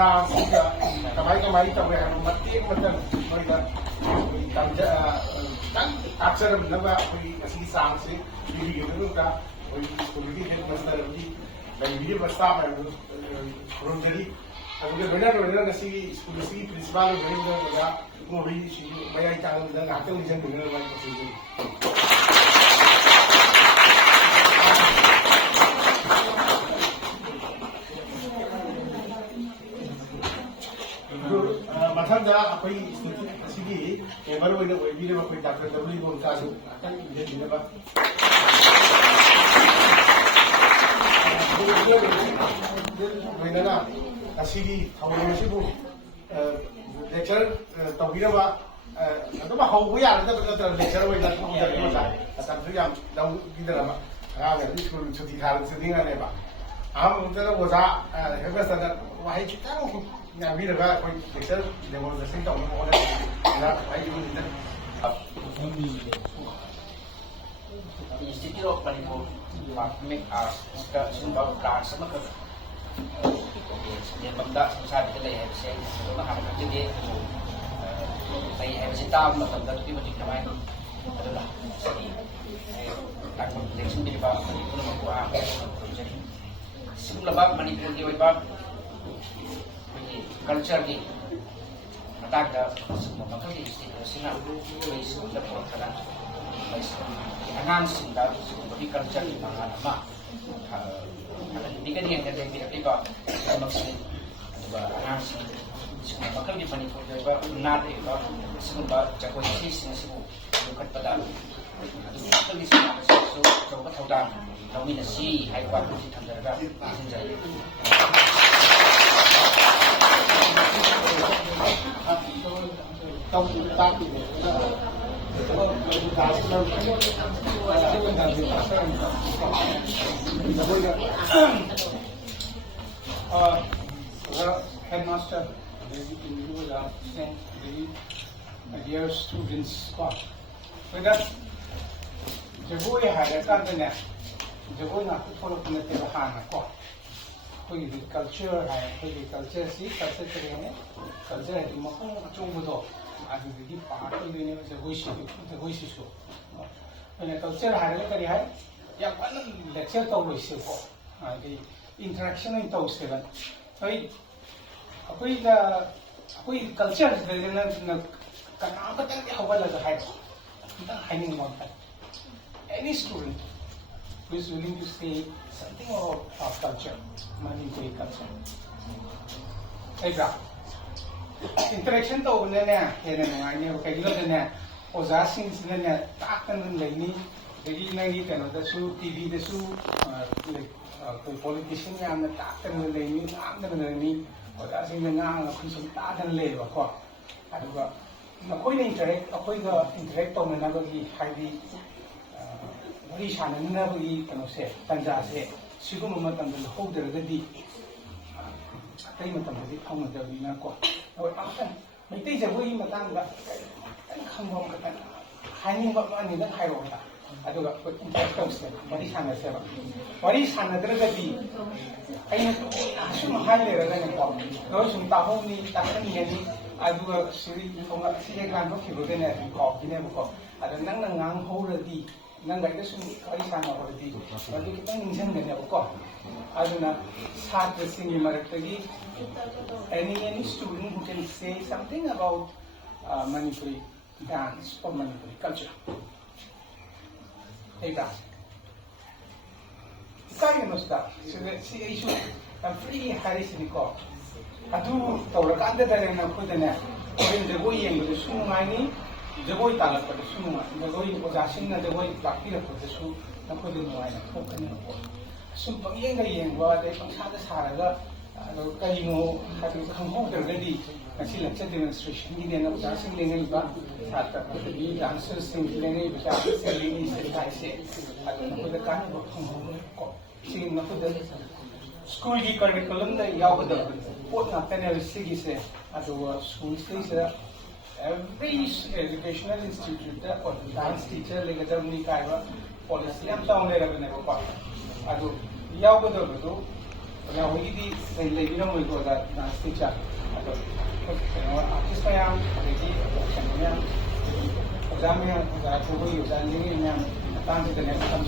ꯗꯥꯟꯁꯁꯤꯒ ꯀꯃꯥꯏ ꯇꯧꯋꯦ ꯍꯥꯏꯕ ꯃꯇꯦꯛ ꯃꯇꯪ ꯃꯣꯏꯗ ꯈꯤꯇꯪ ꯇꯥꯛꯆꯔꯝꯅꯕ ꯑꯩꯈꯣꯏꯒꯤ ꯉꯁꯤꯒꯤ ꯆꯥꯡꯁꯤ ꯄꯤꯕꯤꯒꯗꯕꯗ ꯑꯩꯈꯣꯏꯒꯤ ꯁ꯭ꯀꯨꯜꯒꯤ ꯍꯦꯗ ꯃꯥꯁꯇꯔꯒꯤ ꯂꯩꯕꯤꯔꯤꯕ ꯁ꯭ꯇꯥꯐ ꯍꯥꯏꯕꯗꯨ ꯈꯨꯔꯨꯝꯖꯔꯤ ꯑꯗꯨꯒ ꯂꯣꯏꯅꯅ ꯉꯁꯤꯒꯤ ꯁ꯭ꯀꯨꯜ ꯑꯁꯤꯒꯤ ꯄ꯭ꯔꯤꯟꯁꯤꯄꯥꯜ ꯑꯣꯏꯕ ꯑꯣꯖꯥ ꯏꯕꯨꯡꯉꯣꯕꯤꯁꯤꯡ ꯃꯌꯥꯏ ꯆꯥꯅꯕꯗ ꯉꯥꯏꯍꯥꯛꯇꯪ ꯅꯤꯡꯁꯤꯡꯕꯤꯅꯕ ꯃꯁꯤꯁꯤ ꯃꯊꯪꯗ ꯑꯩꯈꯣꯏ ꯑꯁꯤꯒꯤ ꯃꯦꯝꯕꯔ ꯑꯣꯏꯅ ꯑꯣꯏꯕꯤꯔꯤꯕ ꯑꯩꯈꯣꯏ ꯗꯥꯛꯇꯔ ꯗꯕ꯭ꯂꯤꯎ ꯕꯣꯝꯆꯥꯁꯨ ꯉꯥꯛꯇꯪ ꯏꯟꯖꯟꯕꯤꯅꯕ ꯂꯣꯏꯅꯅ ꯑꯁꯤꯒꯤ ꯊꯧꯔꯝ ꯑꯁꯤꯕꯨ ꯂꯦꯛꯆꯔ ꯇꯧꯕꯤꯅꯕ ꯑꯗꯨꯝ ꯍꯧꯕ ꯌꯥꯒꯗꯕ ꯅꯠꯇ꯭ꯔꯒ ꯂꯦꯛꯆꯔ ꯑꯣꯏꯅ ꯊꯝꯖꯔꯒꯦ ꯉꯁꯥꯏ ꯃꯇꯝꯁꯨ ꯌꯥꯝ ꯂꯧꯈꯤꯗꯅꯕ ꯑꯉꯥꯡꯈꯩꯗꯤ ꯁ꯭ꯀꯨꯜ ꯁꯨꯇꯤ ꯊꯥꯅꯤꯡꯉꯅꯦꯕ ꯑꯍꯥꯟꯕꯗ ꯑꯣꯖꯥ ꯍꯦꯗꯃꯥꯁꯇꯔꯅ ꯋꯥꯍꯩ ꯈꯤꯇꯪ ꯉꯥꯡꯕꯤꯔꯒ ꯑꯩꯈꯣꯏ ꯂꯦꯛꯆꯔ ꯗꯦꯃꯣꯟꯁꯇ꯭ꯔꯦꯁꯟ ꯇꯧꯅꯕ ꯍꯣꯠꯅꯕꯤꯗ Institute of Manipur Department Arts sumba class sama ke dia benda samsat kita leh saya sebab hal kerja dia saya harus tahu macam tu tapi macam mana adalah tak election di bawah Manipur mampu jadi sebelum lepas Manipur di bawah culture di mata ada semua maka di sini ada sudah perkara announcing that the culture in Manama. Hindi ka diyan kasi pinag-iba sa magsin. Diba? Announcing. Siguro bakal di Manipur, diba? Unate, diba? Siguro ba, Jacoy Sis, na siguro, lukat pa dami. At bakal di sila kasi, so katawdan, nawin na si, haiwan ko si Tandaraga, isin dyan. Headmaster, dear students, with that, Jaboy had a garden. Jaboy not to follow the Tehana. The culture, culture, see, culture, culture, Makumbo. As the part of the universe, the wish show. When a culture had a very high, yeah, one lecture to wish the interaction in those seven. So, we culture is the hanging one time. Any student who is willing to say something about our culture, Manipuri culture. Example. Interaction to na hena nunganya kagilo na ozasing sila na takan ng laini dagi nangi kano da su TV da su politician ya na takan ng laini na laini ozasing na nga na kusum takan lewa ko aduga nakoy na interact akoy ga interact to na bagi haidi wari sana na bagi kano se tanja se siguro matam da holder gadi atay matam gadi phang da bina ko mấy tí giờ vui mà tăng vậy không không cái hai nhưng mà anh nên hai rồi à tôi gặp cái công sự mà đi sang là sao mà đi sang là cái gì anh chúng hai người là này có nói chúng ta hôm nay ta cái gì đi à tôi xử lý không là sẽ làm nó kiểu cái này có cái này có à tôi năng năng ngang hô là đi năng cái chúng cái sang là đi và tôi cái tăng nhân cái này có à tôi là sát cái sinh mà cái any student who can say something about Manipuri dance or Manipuri culture. Take that. Kaya mo sa si issue ang free Harris ni ko. Atu tawag ka da na ko na. Kung deboy yung sungai ni deboy talat pa sungai. Deboy ko jasin na deboy bakti na ko su na ko din mo ay na ko kanina ko. So pag yung wa dai pang sada ga kay mo happy kang holder kasi lecture demonstration hindi na usa sing lengan ba at the answers sing lengan ba sa lengan sa kasi at ko da kan ba kang holder ko sing na ko da school gi curriculum da yaw da pot na tane sige se at school se every educational institute da or dance teacher le ga ni kai ba policy am taw le ga ne ba at yaw da do ꯑꯣꯖꯥ ꯍꯣꯏꯒꯤꯗꯤ ꯂꯩꯕꯤꯔꯝꯃꯣꯏꯀꯣ ꯑꯣꯖꯥ dance teacher ꯑꯗꯣ ꯀꯩꯅꯣ ꯑꯥꯔꯇꯤꯁ ꯃꯌꯥꯝ ꯑꯗꯒꯤ ꯀꯩꯅꯣ ꯃꯌꯥꯝ ꯑꯣꯖꯥ ꯃꯌꯥꯝ ꯑꯣꯖꯥ ꯊꯧꯕꯒꯤ ꯑꯣꯖꯥ ꯂꯩꯔꯤ ꯃꯌꯥꯝ ꯃꯇꯥꯡꯁꯤꯗꯅꯦ ꯃꯇꯝ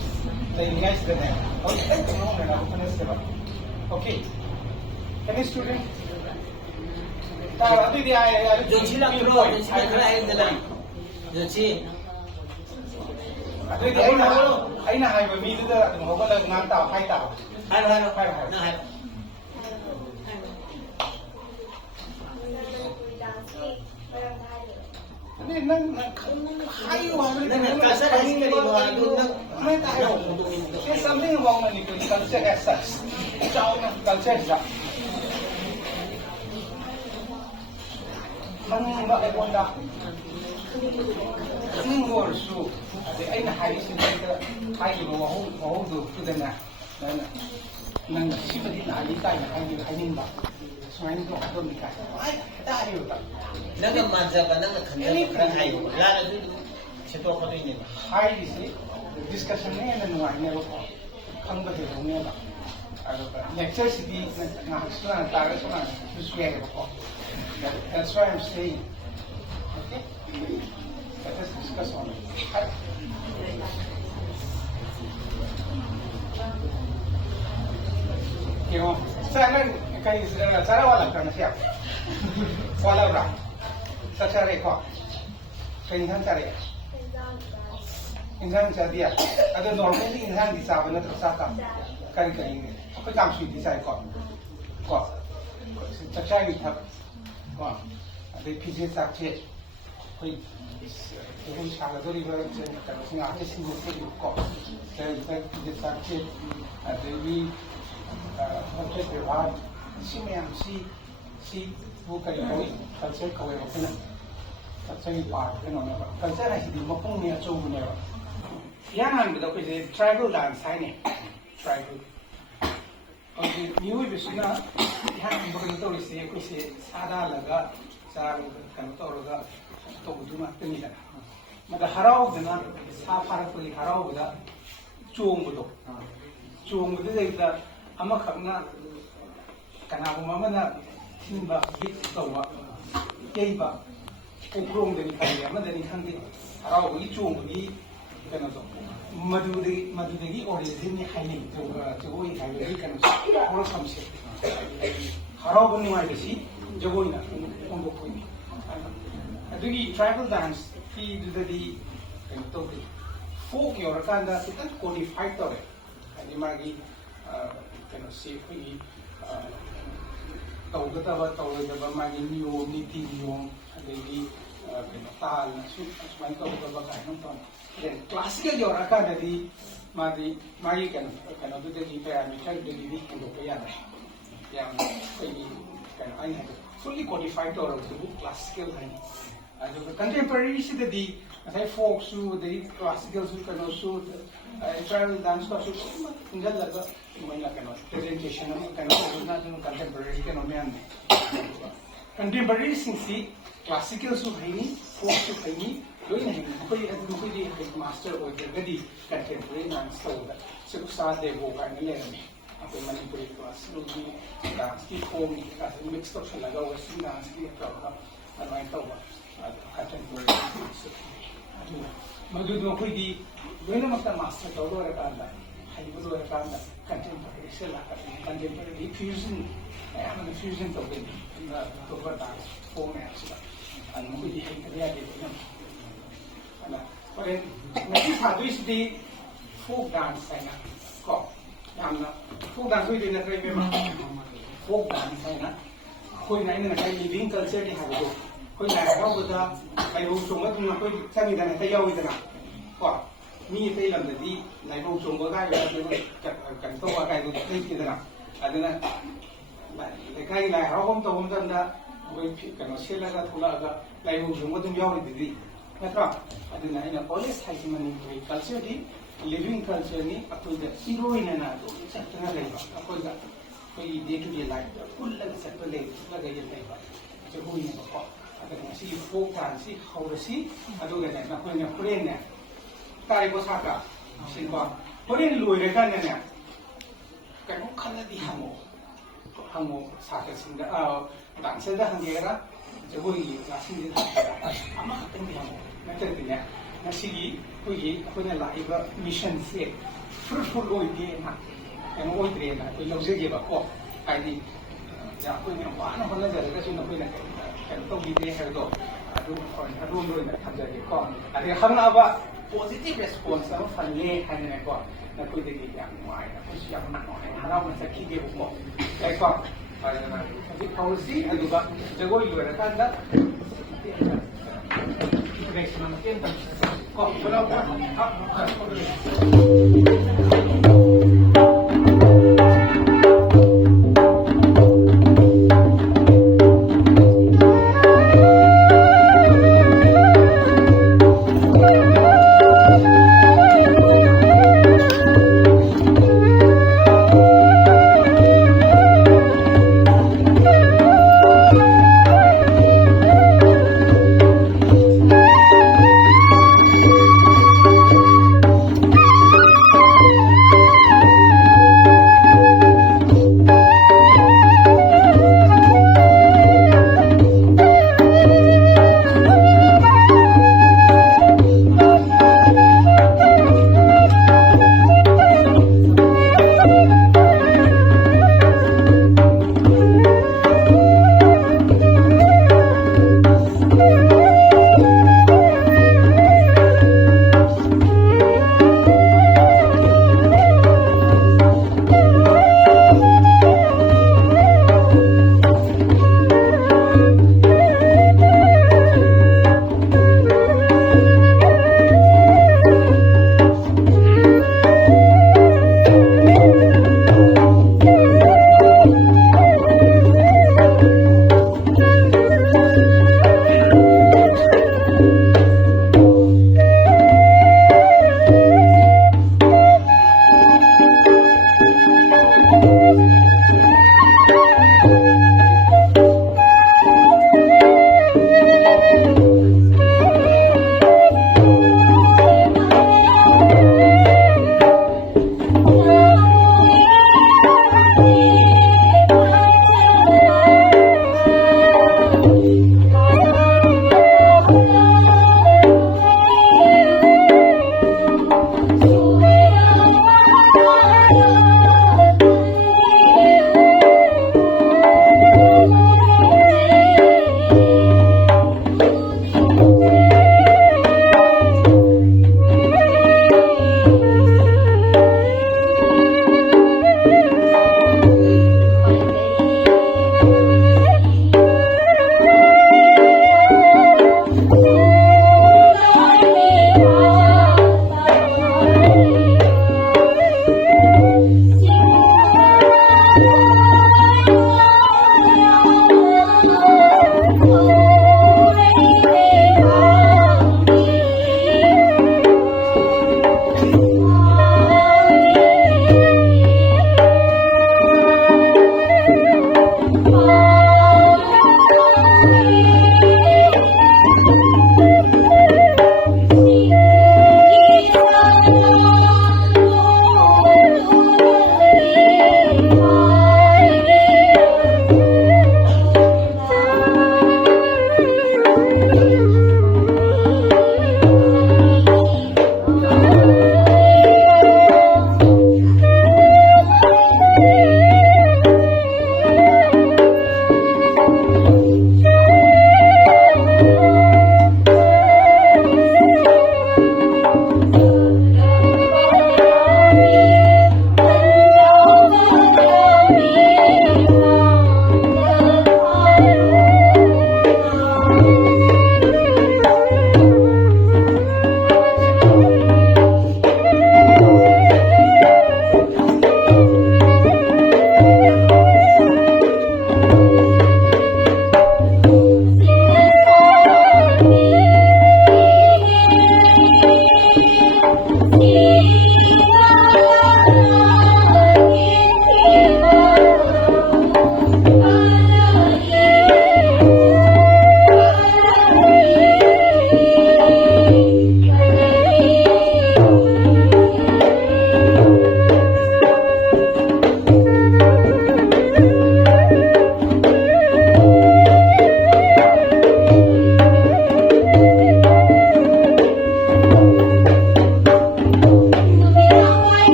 ꯂꯩꯔꯤꯉꯩꯁꯤꯗꯅꯦ ꯍꯧꯖꯤꯛꯇꯪ ꯀꯩꯅꯣ ꯍꯣꯠꯅꯔꯒ ꯍꯣꯠꯅꯁꯦꯕ ꯑꯣꯀꯦ any student ꯑꯗꯨꯗꯤ Jochi lang bro, Jochi lang kaya ayun na lang. Jochi. ꯑꯗꯨꯗꯤ ꯑꯩꯅ ꯍꯥꯏꯕ ꯃꯤꯗꯨꯗ ꯑꯗꯨꯝ ꯍꯧꯒꯠꯂꯒ ꯉꯥꯡ ꯇꯥꯕ ꯍꯥꯏ ꯇꯥꯕ Halo, halo. Halo, halo. Na, halo. Hindi, nang hayo Kasi rin kanino, may tayo. There's something wrong with the culture as such. Culture is that. Nang makipunta, nang worso, ay nahayisin dito, hayo mo, mahudo, kuda na, nang sipati na alikay, hayo ba? So ngayon ko, doon di kaya. Ay, tayo ba? Nagamadza ba nang kanya ayo? Lalo din sito ko rin yun. 하이리시 디스커션에 누아니에로 강바데 동네가 아로 lecture 시디 나 학수나 따라서나 수수해요. That's why I'm saying. Okay? Let us discuss on it. Kaya sana kayo sana wala ka na siya. Wala ba? Sa sari ko. Kayo nang sari. इंसान चाह दिया अगर normally इंसान दिशा बना तो साका कर करेंगे कोई काम सुई दिशा है को चचा भी था को अभी पीछे साक्षी कोई वो शाला तो रिवर से करो सिंह आते सिंह से को तो पीछे साक्षी अभी मतलब व्यवहार इसी में हम सी वो करें कोई कल्चर कोई अपना कल्चर की बात है ना कल्चर है हिंदी में पुण्य चौगुने yang hanbida akhoi tribal dance haine tribal aji niu bisuna yang bakal to ise akhoi se sada laga sar kan to laga to buduma tani la mada harau dana sa phara ko harau bida chuong budo da ama khangna kana bu mamana thimba bit tawwa keiba ukrong deni khali ama deni khangdi harau gi chuong gi kana to madudagi origin ni haini to jogoi haini kana ora samse harau bani mai desi jogoi na ongo koi adugi tribal dance ki dudadi kana to folk yor kanda sitan codified tore ani magi kana si koi tawgata magi niyo niti niyo adagi kana tal na su asmai tawgata kaino to classical yor kanda di magi kana dudagi parameter dudagi ko payana yang koi kana ai ha fully codified or classical hai ajo contemporary si di asai folk su di classical su kana su tribal dance ko su ingal laga maina kana presentation kana na contemporary kana me an contemporary sing si classical su hai ni folk su hai ni loi nahi koi adu koi di master or gadi contemporary dance so da se sa de go ka ne le ni apo manipuri class lo ni dance ki form ni ka mix up se laga western dance ki ka anwai to ba contemporary dance adu madu do koi di loina makta master to do ra ka da hai bu do ra ka da contemporary se la ka contemporary fusion ama fusion to be na to ba dance form ne sa an mo di hai ka ya de na ana pare na ki sa do is di folk dance hai na ko yamna folk dance wi na trai me ma folk dance hai na koi na ina kai living culture ni ha do koi na ra ba da ai ro chung ma tung na koi chang ni da na ta yau ida na ko mi tai lam da di lai ro chung ba ga ya kan to ba kai do tai ki da na aduna le kai lai ha hom to hom dan da koi kan se la ga thula ga lai ro chung ma tung yau ida di na aduna ina always hai si mani culture di living culture ni apoi da zero ina na do satna lai ba apoi da koi day to day life da kulla satna lai la ga yin lai ba je hu ni ba ko aduna si folk dance si haurasi aduga na koi na kure ne tai ko saka sin ba kore loi re kan ne kan khala di hamo 한국 사태신데 당세다 한게라 저거이 자신이 아마 같은 게 하고 나한테 나시기 거기 그냥 라이브 미션스에 풀풀 오이게 막 em ôi tiền là tôi dùng cái bà cô cái gì dạ tôi nhận quá nó không lấy giờ cái chuyện nó tôi là cái công ty hay rồi luôn rồi là tham gia cái con thì không nào ba positive response nó phần nghe hay này con là tôi thì dạng ngoài là tôi dạng nặng ngoài nó mình sẽ khi cái một cái con cái policy hay là cái gọi là cái đó cái sự nó tiên tâm con cho nó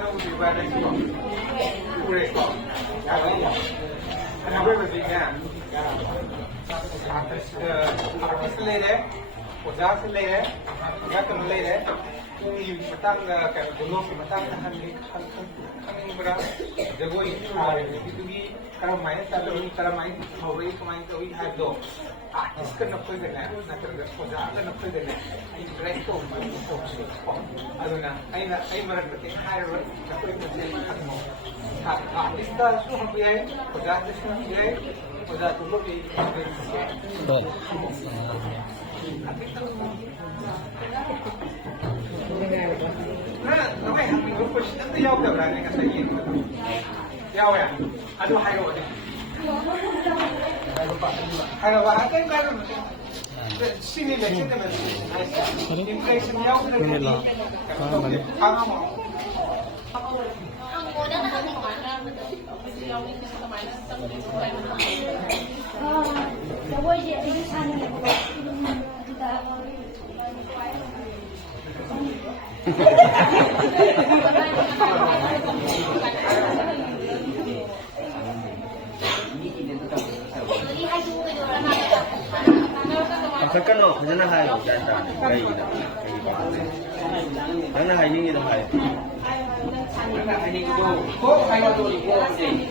ano di ba na ito? Ure ko. Ano ba ba niya? Artist lele, pujat lele, pujat lele. Yung matang kaya gulo si matang hanging mura jagoi itu gi karamai tapi karamai hawai kumain to i hado artist ka nakoy dena nakarga pujat ka nakoy dena ay direct ko ano na ay maragte hire nakoy mo ano artist ka so habi pujat ka so habi pujat tulo di okay, push nanti yaw ka ba ni kasi yin. Yaw ya. Ano hayo ni? Hayo ba? Akin ka rin. Sini le sini le. Impression yaw ka rin. Ano mo? Ang muna na kami kumana, kasi yaw din sa kumana sa Sabay dia ini sana kita Ang kan no, kanya na hayo dyan dyan. Kaya ina. Kaya na hayo yung hayo. Ko hayo to ko din.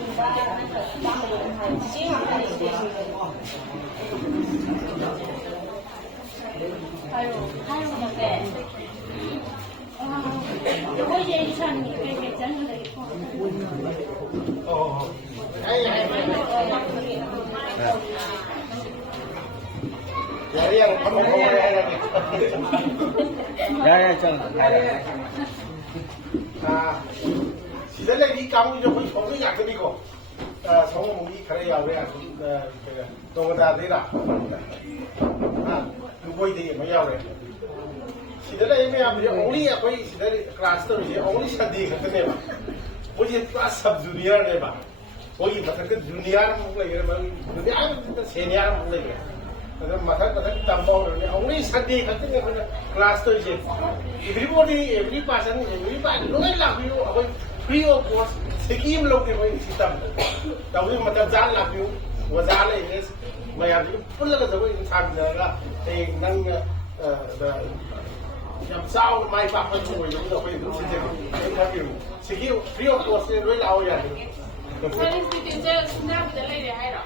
Ayo nak. Sabay dia ini sana kita jangan lagi. Oh. Jadi yang kamu Yaya chang. 시절에 이 까무이 좀 거기 약들이고 성공이 그래 야외야 너무 다 되라 누구이 되게 뭐 야외 시절에 이미 아무리 only 거의 시절에 클래스도 이제 only 샤디 같은데 봐 뭐지 클래스 섭 주니어네 봐 거기 맞아 그 주니어 먹으려 이러면 주니어 세니어 먹으려 그래 맞아 맞아 담보를 only 샤디 같은 게 그냥 클래스도 이제 every person look like you avoid free of course scheme look at system tao nhưng mà tao gian là you và giá này nên mà làm gì cũng là rồi tham giờ là thì năng làm sao mai phạm phải chui giống như vậy cũng sẽ được cái kiểu scheme free of course nên đối lao vậy When is the teacher snap the lady hay rồi?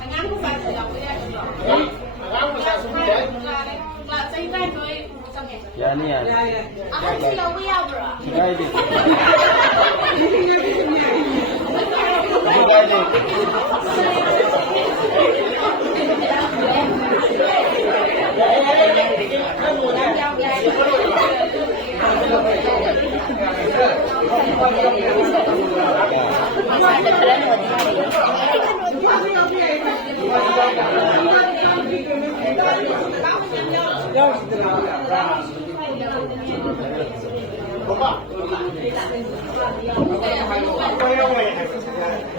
Anh ăn cũng phải tự động cái này rồi. Anh mà sao xuống vậy? Là xây ra tôi xong rồi. Ya ni ya. Anh chỉ đâu có nhau rồi. Gaya di. Gaya di.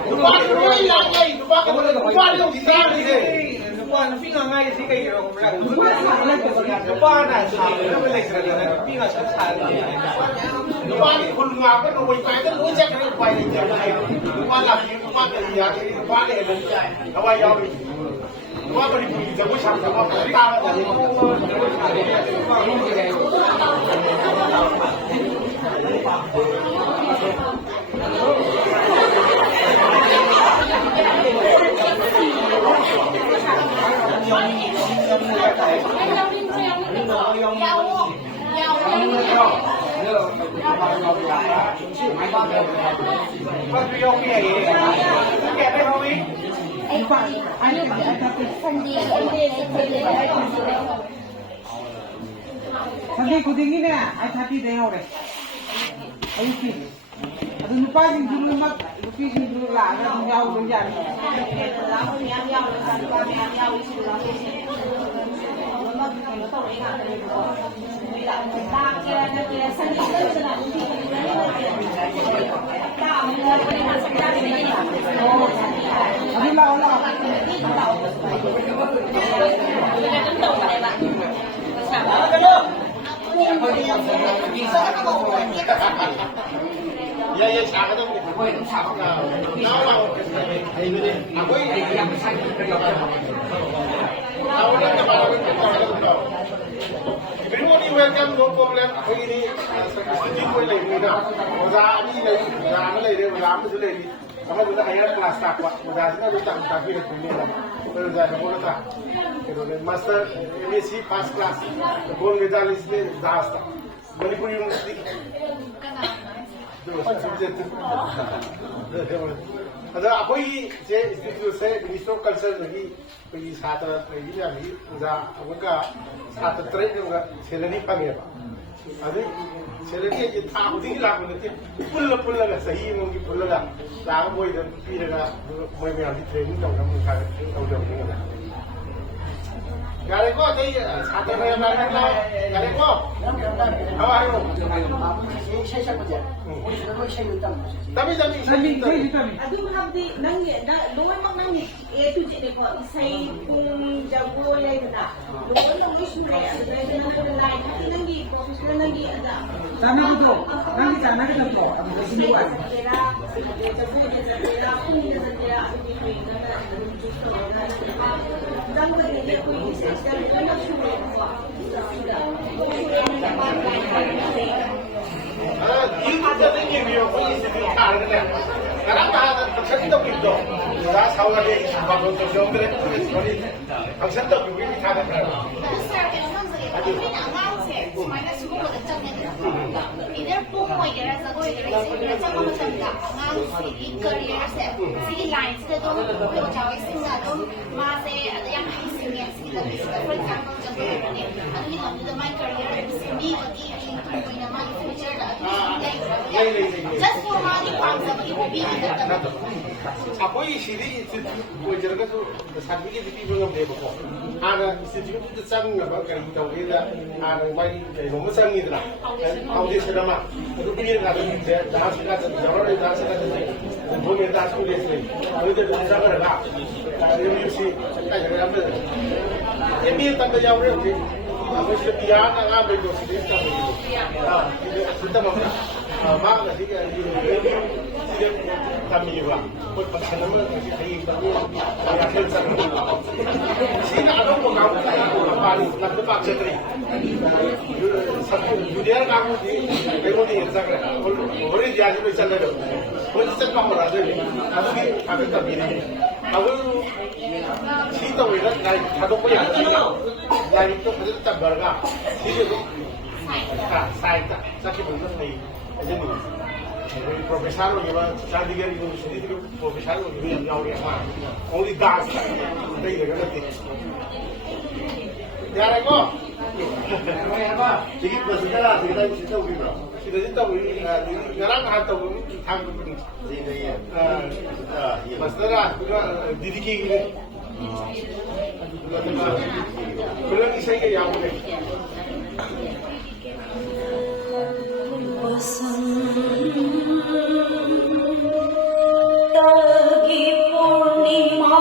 Lupa cái này, lupa cái đồng gì ra đi thế? Lupa nó phi ngay thì cái gì rồi cũng là lupa này nó mới lấy ra được, phi là sẵn sàng rồi. Lupa thìคนงานก็ต้องไปก็รู้จักกันไปเลยจะอะไรlupa làm gì lupa cái gì à cái lupa cái nàyเอาไว้ยาวlupa cái gìจะไม่ทำจะว่าตามอะไรSanday kudingin na, ay hati din ako rin. Ayusin. At lupa yung dulu mag, lupi yung dulu lang, at yung yaw ng yan. Ano lang, wala. 야야 작아도 거의 좀 잡아. 나와봐. 아이들이 아고이 양산이 그리 없잖아. 나오는 말하는 Everybody welcome, no problem. Ako'y ini study ko lang yun na. Wala ni lang, wala na lang, wala mo sila ni. Ako doon kaya class ta ko. Wala sila doon ta tapi ko ni lang. Pero dahil ko na. Pero master MSc first class. Gold medalist ni Dasta. Manipur University. अगर अखोई जे institute से minister of culture लगी कोई छात्र लगी जानी उदा अबका छात्र त्रे का सैलरी फंगेबा अदे सैलरी ये था उदी लाग ने पुल का सही मोगी पुल का लाग बोई द पीरगा मोय में आदि ट्रेनिंग तौर में का तौर में यारे को ते छात्र रे मारे ना यारे को हाउ आर यू तभी ꯑꯗꯨꯝ ꯍꯥꯏꯕꯗꯤ ꯅꯪꯒꯤ ꯂꯣꯏꯅꯃꯛ ꯅꯪꯒꯤ A to Z ꯅꯦꯀꯣ ꯏꯁꯩ ꯄꯨꯡ ꯖꯒꯣꯏ ꯂꯩꯗꯅ ꯂꯣꯏꯅꯃꯛ ꯂꯣꯏ ꯁꯨꯔꯦ ꯑꯗꯨꯗꯩꯗ ꯅꯪꯒꯤ ꯂꯥꯏꯟ ꯅꯪꯒꯤ ꯄ꯭ꯔꯣꯐꯦꯁꯅꯦꯜ ꯅꯪꯒꯤ 자나기도 나기 자나기도 아무도 신경 안 써. ꯖꯒꯣꯏꯗ ꯆꯠꯀꯦꯔꯥ ꯄꯨꯡꯗ ꯆꯠꯀꯦꯔா ꯑꯗꯨꯗꯤ ꯍꯌꯦꯡ ꯅꯪꯅ ꯑꯗꯨꯝ ꯆꯨꯁ ꯇꯧꯔꯒ ꯆꯪꯕꯒꯤꯗꯤ ꯑꯩꯈꯣꯏꯒꯤ ꯏꯁꯩꯁꯤꯗ ꯂꯣꯏꯅꯃꯛ ꯁꯨꯔꯦꯕꯀꯣ ꯑꯗꯨꯗ 이거 되게 미워 보이지 않는데 나랑 다 책도 있고 나 사오라게 바로 또 정들에 우리 당신도 우리 다 됐다 ꯁꯨꯃꯥꯏꯅ ꯁꯤꯒꯨꯝꯕꯗ ꯆꯪꯉꯦꯗꯅ ꯏꯗꯔ ꯄꯨꯡ ꯑꯣꯏꯒꯦꯔꯥ ꯖꯒꯣꯏ ꯑꯣꯏꯒꯦꯔꯥ ꯏꯁꯩꯒꯦꯔꯥ ꯆꯪꯕ ꯃꯇꯝꯗ ꯑꯉꯥꯡꯁꯤꯒꯤ ꯀꯔꯤꯌꯔꯁꯦ ꯁꯤꯒꯤ ꯂꯥꯏꯟꯁꯤꯗ ꯑꯗꯨꯝ ꯑꯩꯈꯣꯏ ꯑꯣꯖꯥ ꯍꯣꯏꯁꯤꯡꯅ ꯑꯗꯨꯝ ꯃꯥꯁꯦ ꯑꯗ ꯌꯥꯝ ꯍꯩꯁꯤꯡꯉꯦ ꯁꯤꯒꯤ ꯂꯝꯕꯤꯁꯤꯗ ꯐꯣꯔ ꯑꯦꯛꯖꯥꯝꯄꯜ ꯖꯒꯣꯏ ꯑꯣꯏꯔꯅꯤ ꯑꯗꯨꯒꯤ ꯂꯝꯗꯨꯗ ꯃꯥꯏ ꯀꯔꯤꯌꯔ ꯁꯦꯝꯕꯤꯕꯒꯤ ꯇꯨꯡ ꯑꯣꯏꯅ ꯃꯥꯒꯤ ꯐ꯭ꯌꯨꯆꯔꯗ ꯑꯗꯨꯝ ꯖꯁ ꯐꯣꯔ ꯃꯥꯒꯤ ꯄꯥꯝꯖꯕꯒꯤ ꯍꯣꯕꯤꯒꯤ ꯅꯠꯇꯕ ꯑꯩꯈꯣꯏ ꯁꯤꯗꯤ ꯏꯟꯁꯇꯤꯇ꯭ꯌꯨꯠ ꯑꯣꯏꯖꯔꯒꯁꯨ ꯁꯥꯔꯇꯤꯐꯤꯀꯦꯠ ꯄꯤꯕ ꯉꯝꯗꯦꯕꯀꯣ ꯍꯥꯟꯅ ꯏꯟꯁꯇꯤꯇ꯭ꯌꯨꯠꯇꯨꯗ ꯆꯪꯅꯕ ꯀꯔꯤ ꯇꯧꯒꯦꯗ ꯍꯥꯟꯅ ꯃꯥꯒꯤ ꯀꯩꯅꯣꯝꯃ ꯆꯪꯉꯤꯗꯅ ꯐꯥꯎꯟꯗꯦꯁꯟ ꯑꯃ ꯑꯗꯨ ꯄꯤꯔꯀꯥꯟꯗ ꯗꯥꯟꯁ ꯀꯥꯟꯗ ꯖꯋꯥꯍꯔ ꯗꯥꯟꯁ ꯀꯥꯟꯗ ꯒꯣꯔꯃꯦꯟ ꯗꯥꯟꯁ ꯀꯣꯂꯦꯖ ꯂꯩ ꯑꯗꯨꯗ ꯑꯗꯨꯝ ꯆꯪꯉꯒ MUC ꯀꯥꯏꯗ ꯌꯥꯝꯅ MBA ꯇꯝꯕ ꯌꯥꯎꯔꯦ ꯍꯧꯖꯤꯛ ꯑꯩꯈꯣꯏ ꯁꯤꯗ ꯄꯤꯌꯥꯔꯅ ꯑꯉꯥꯡ ꯂꯩꯗꯣ ꯁꯤꯗ ꯇꯝꯕ ꯃꯥꯅ ꯁꯤꯒ ꯇꯝꯃꯤꯕ ꯑꯩꯈꯣꯏ ꯐꯪꯁꯟ ꯑꯃ ꯍꯌꯦꯡ ꯇꯝꯃꯤ ꯌꯥꯊꯦꯜ ꯆꯪꯕ ꯁꯤꯅ ꯑꯅꯧꯕ ꯀꯥꯡꯕꯨ ꯂꯝꯗ ꯄꯥꯛ ꯆꯠꯇ꯭ꯔꯤ ꯖꯨꯅꯤꯌꯔ ꯀꯥꯡꯕꯨꯗꯤ ꯑꯩꯉꯣꯟꯗ ꯌꯦꯡ ꯆꯠꯈ꯭ꯔꯦ ꯍꯣꯔꯦꯟ ꯏꯟꯗꯤꯌꯥꯁꯤ ꯂꯣꯏ ꯆꯠꯂꯒ ꯃꯣꯏꯗꯤ ꯆꯠꯄ ꯍꯧꯔꯛꯑꯗꯣꯏꯅꯤ ꯑꯗꯨꯒꯤ ꯊꯥꯒꯠ ꯇꯝꯕꯤꯔꯤ ꯑꯩꯈꯣꯏ ꯁꯤ ꯇꯧꯔꯤꯅ ꯂꯥꯏꯔꯤꯛ ꯊꯥꯗꯣꯛꯄ ꯌꯥꯗꯕꯅꯤꯅ ꯂꯥꯏꯔꯤꯛꯇꯣ ꯐꯖꯅ ꯇꯝꯕꯔꯒ ꯁꯤꯁꯨ ꯑꯗꯨꯝ ꯁꯥꯏꯠꯇ ꯆꯠꯈꯤꯕꯗꯨꯅ ꯐꯩ ꯍꯥꯏꯖꯅꯤꯡꯉꯤ ꯑꯩꯈꯣꯏ ꯄ꯭ꯔꯣꯐꯦꯁꯥꯔ ꯑꯣꯏꯈꯤꯕ ꯆꯥꯟꯗꯤꯒꯔ ꯌꯨꯅꯤꯚꯔꯁꯤꯇꯤꯗꯨ ꯄ꯭ꯔꯣꯐꯦꯁꯥꯔ ꯑꯣꯏꯈꯤꯕ ꯌꯥꯝ ꯌꯥꯎꯔꯤ ꯑꯃ ꯑꯣꯡꯂꯤ ꯗꯥꯟꯁ ꯑꯇꯩꯗꯒ ꯅꯠꯇꯦ ꯌꯥꯔꯦꯀꯣ ꯁꯤꯒꯤ ꯄ꯭ꯔꯣꯁꯤꯖꯔ ꯁꯤꯗ ꯇꯧꯈꯤꯕ꯭ꯔꯣ ꯁꯤꯗꯗꯤ ꯇꯧꯏ ꯉꯔꯥꯡ ꯅꯍꯥꯟ ꯇꯧꯕ ꯊꯥꯡꯕꯅꯤ ꯃꯁꯇꯔ ꯑꯗꯨꯒ ꯗꯤꯗꯤꯀꯦꯒꯤꯅꯤ ꯈꯨꯂꯪ ꯏꯁꯩꯒ ꯌꯥꯎꯕꯅꯦ तगी पूर्णिमा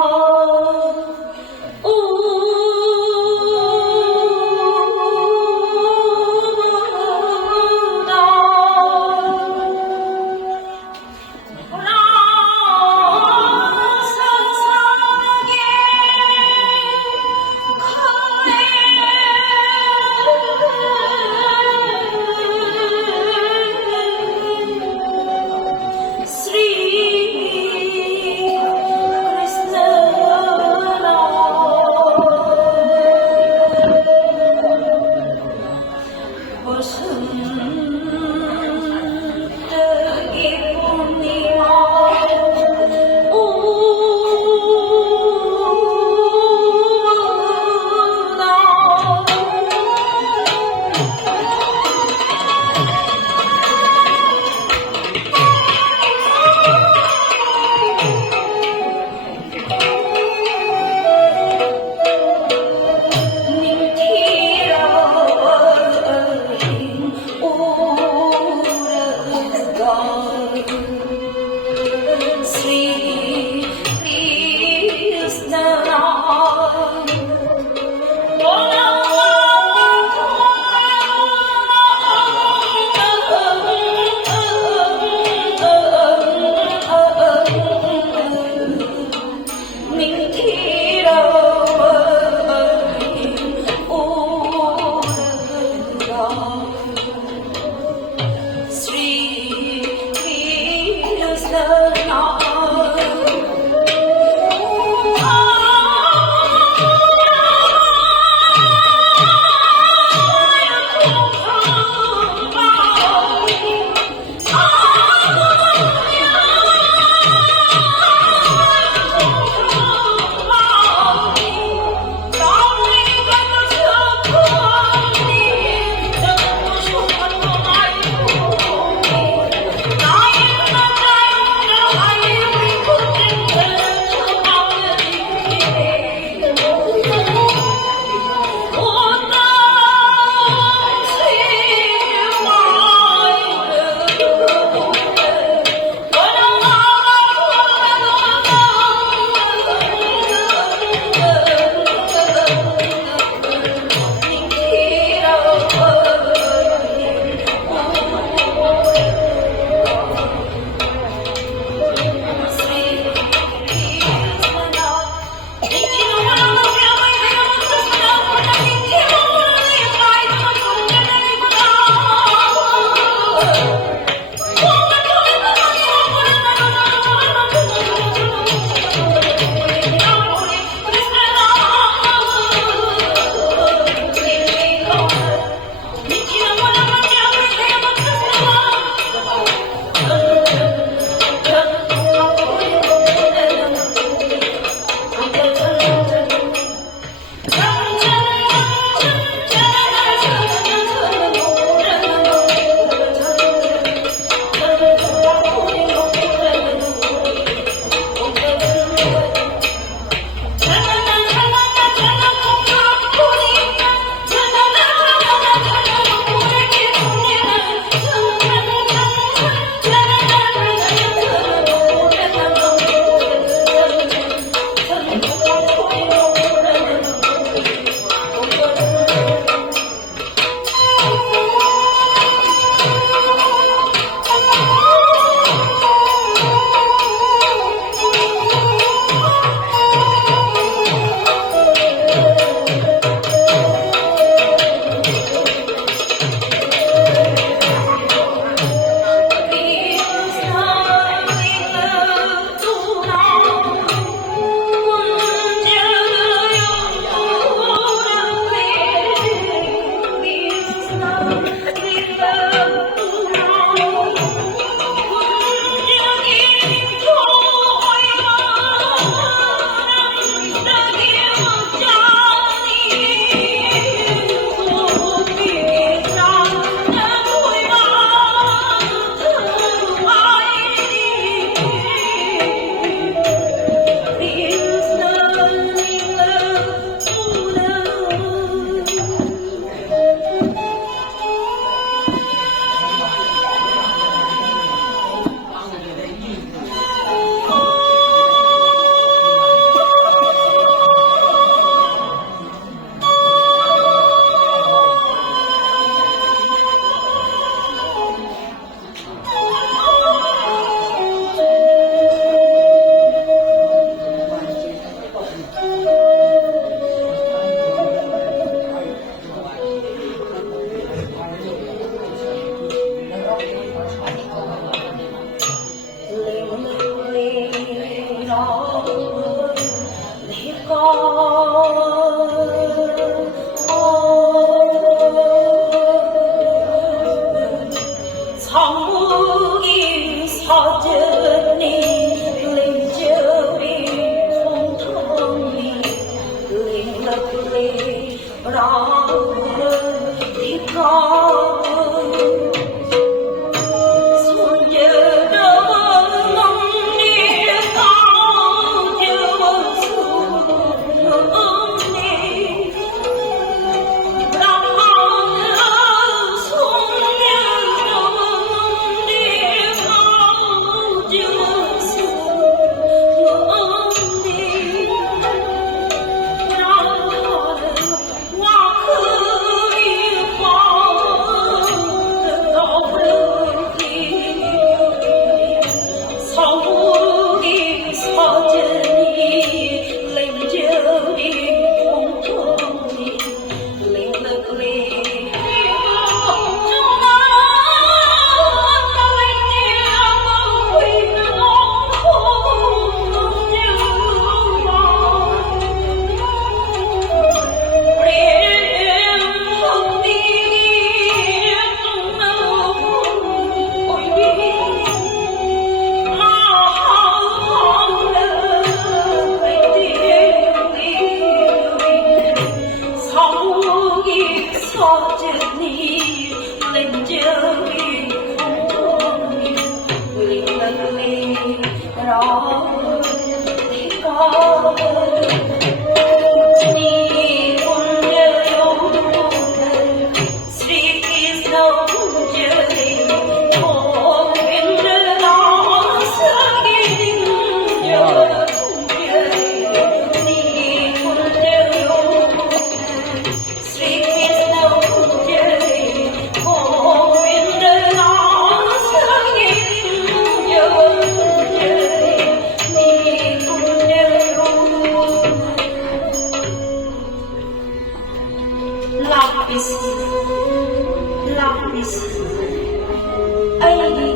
ꯑꯩꯒꯤ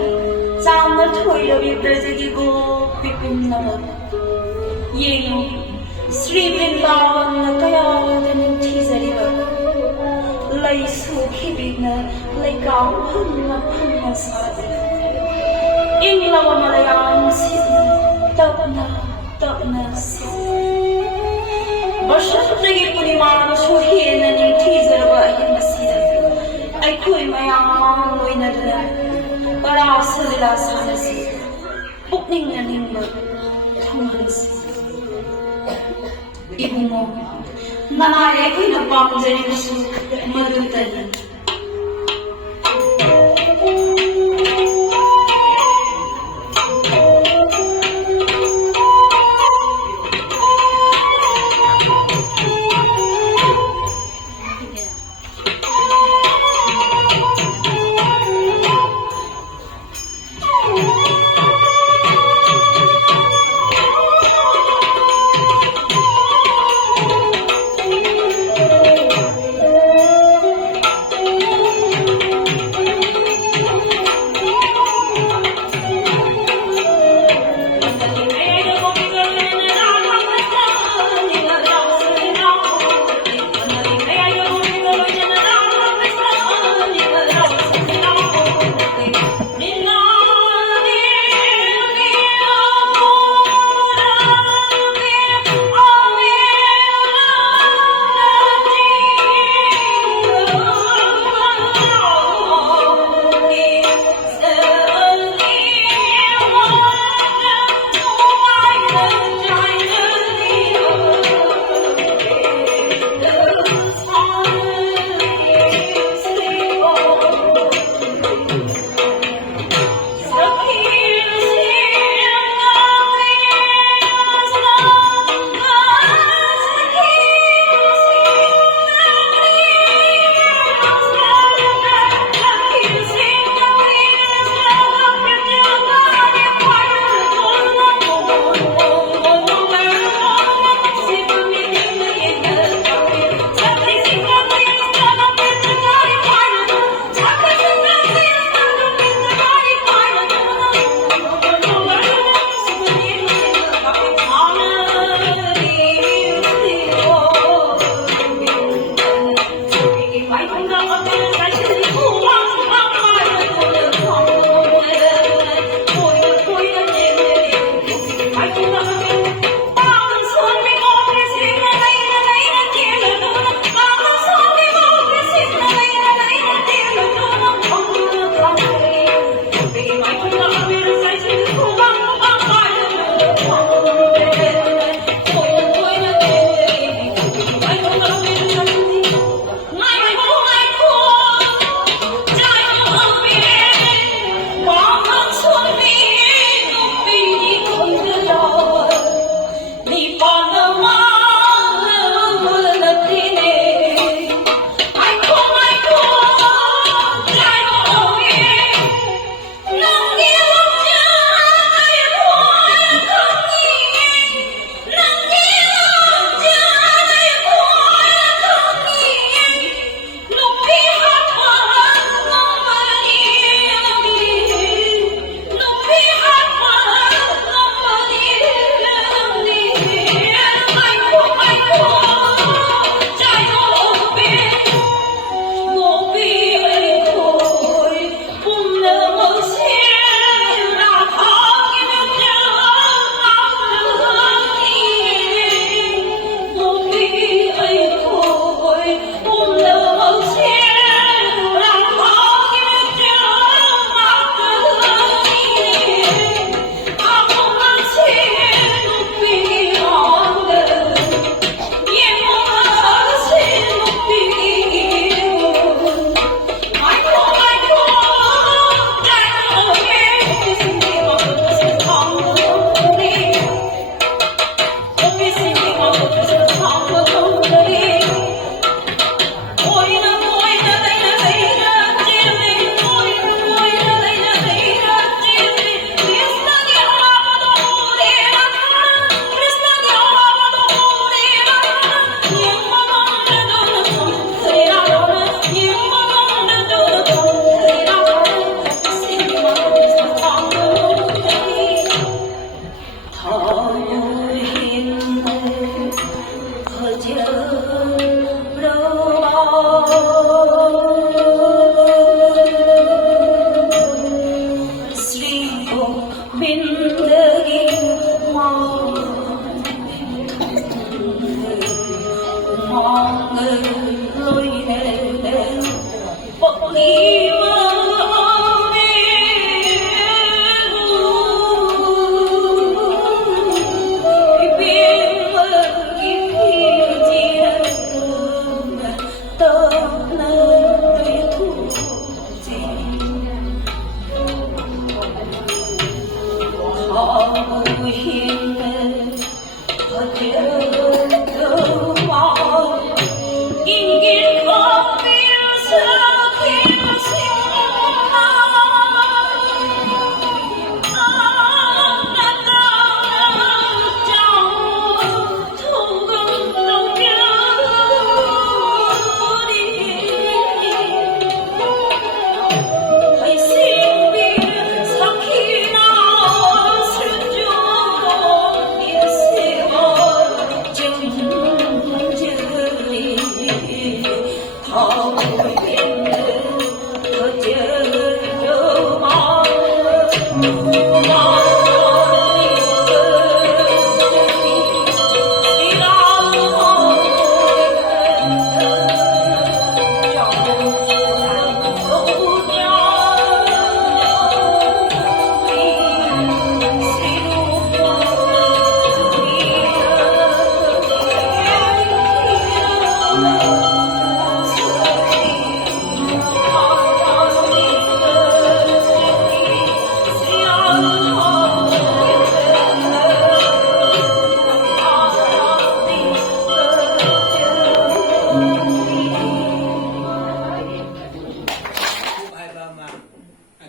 ꯆꯥꯝꯅ ꯊꯣꯏꯔꯕꯤ ꯕ꯭ꯔꯖꯒꯤ ꯄꯤꯄꯤꯟꯅꯕ ꯌꯦꯡꯉꯨ శ్రీ ꯕ꯭ꯔꯤꯟꯗꯥవꯟꯅ ꯀꯌꯥꯗ ꯅꯤꯡꯊꯤꯖꯔꯤꯕ ꯂꯩꯁꯨꯈꯤꯕꯤꯅ ꯂꯩꯀꯥꯎ ꯐꯝꯅ ꯐꯝꯅ ꯁꯥꯗꯦ ꯏꯪꯂꯕ ꯃꯂꯌꯥꯝ ꯁꯤꯠꯅ ꯇꯞꯅ ꯇꯞꯅ ꯁꯤꯠꯂꯤ ꯕꯁꯟꯇꯒꯤ ꯄꯨꯔꯅꯤꯃꯥꯅꯁꯨ ꯍꯦꯟꯅ ꯅꯤꯡꯊꯤꯖꯔꯕ ꯑꯍꯤꯡ ꯑꯁꯤꯗ ꯑꯩꯈꯣꯏ ꯃꯌꯥꯝ ꯂꯣꯏꯅꯗꯨꯅ ꯄꯔꯥꯁ ꯂꯤꯂꯥ ꯁꯥꯟꯅꯁꯤ ꯄꯨꯛꯅꯤꯡ ꯑꯅꯤꯡꯕ ꯊꯨꯡꯍꯟꯁꯤ 이봉모 나의 그녀 밤새는 수 머들더니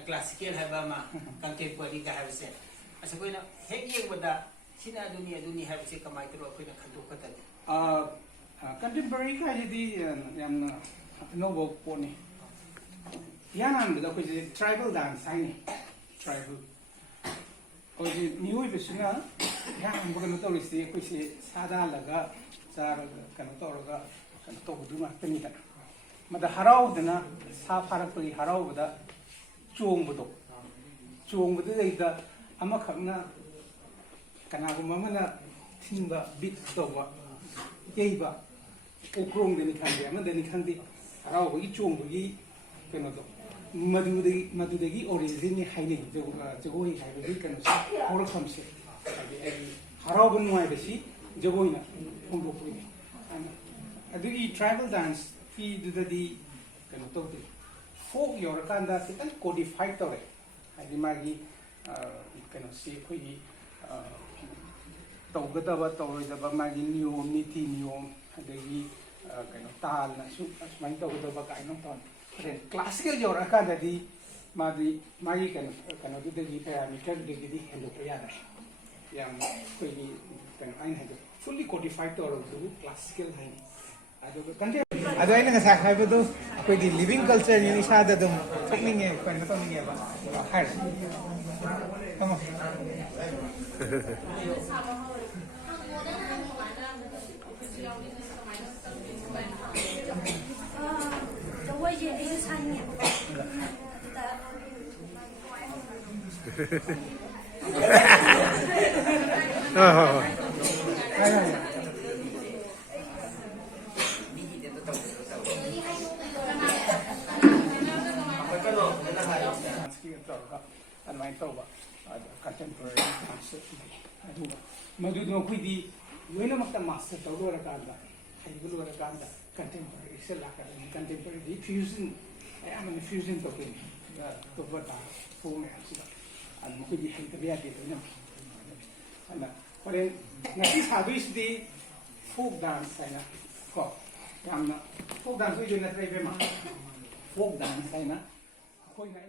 classical haba ma contemporary ka haba se asa koina hek yeng bada sina dunia haba se kamai tro koina khandu khatan contemporary ka jadi yamna novel poni yanan da ko je tribal dance hai ni tribal ko je new bisna yan bukan to lisi ko se sada laga sar kan to laga kan to buduma tani da mada harau dana sa farak pari harau bada chongbudo leida amakhakna kanaguma mana thimba bit towa yeiba okrong deni khande ama deni khande harau gi chongbugi keno do madudegi origin ni haile gi jogoi haile gi keno horo samse harau bu nuai besi jogoi na pungdo pui adugi tribal dance fi dudadi keno to folk yorakanda kitan codified tore hadi magi kano si khoi tawgadaba tawidaba magi niyom niti niyom hadagi kano tal na su asmai tawgadaba kaino ton then classical yorakanda di magi kano dudagi parameter dudagi hendo yada yang khoi kano ain hado fully codified tore du classical hai ado kante ado aina nga sa khai bedo koi di living culture ni sa da dum thokning nge koi na tong nge ba hai come on contemporary concept madudu khoi di loina makta master tawdo ra kanda haibulu ra kanda contemporary sela ka contemporary fusion am fusion to kin to bata form asida an khoi di hai tabiya de na ana pare ngasi service di folk dance ana ko yamna folk dance jo na trai be ma folk dance ana khoi na